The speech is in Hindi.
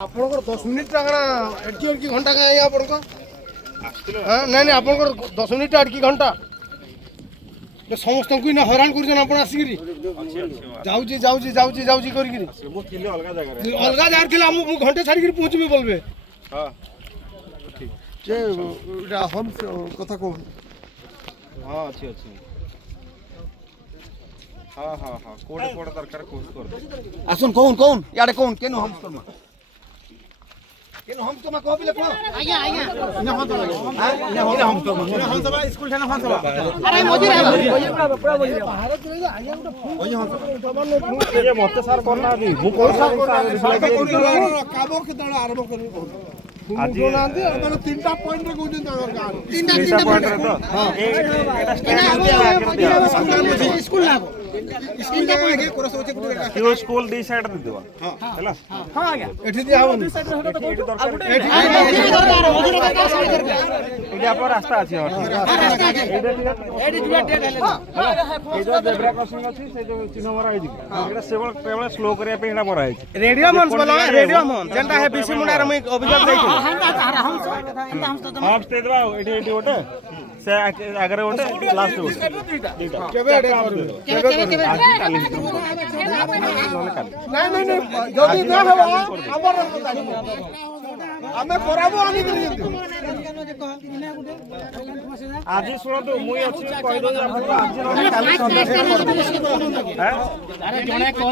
आपणकर 10 मिनिट टाकना एटकी घंटा का है आपणको हां नहीं नहीं आपणकर 10 मिनिट एटकी घंटा तो समस्त को ना हैरान कर जन आपण आसीगिरी जाउची जाउची जाउची जाउची करिगिरी मु किले अलगा जागा थिला मु घंटे छाड़ी गिरी पहुंचबे बोलबे हां ठीक जे एटा हम कथा को हां अच्छी अच्छी हां हां हां कोडे कोडे दरकार कोर्स कर आसन कौन कौन याडे कौन केनो हम तमा केनो हम तमा को बिले को आया आया ने हम तमा ने हम तमा स्कूल थाना हम तमा अरे मोदी पूरा बोली भारत रे आया ओय हम तमा ये मते सर करना दी मु कोन सर काबो के दळ आरंभ करू आज माने तीनटा पॉइंट रे कोजन दरकार तीनटा पॉइंट रे तो हां एटा स्टेट स्कूल लागो स्कूल का आगे कोरा सोचे कि स्कूल दी साइड दे देबा हैला हां आज्ञा एठी दिया होनी एठी दरकार एठी आपन रास्ता अछि एठी जुआ डेट ए जो जेब्रा क्रॉसिंग अछि से जो चिन्ह मरा है एटा केवल स्लो करिया पे एटा मरा है रेडियो मंच बोला रेडियो मंच जेंटा है बीसी मुंडा रे अभियोग दै हम स्टे देबा एठी एठी ओटे से आगरे ओटे लास्ट ओटे दुईटा केबे एडे केबे आज काली नहीं नहीं जल्दी दे हवा हमर हमें कराबो आनी करी आज सुनो तो मुई अछि कहि दो आज काली हैं अरे जने कह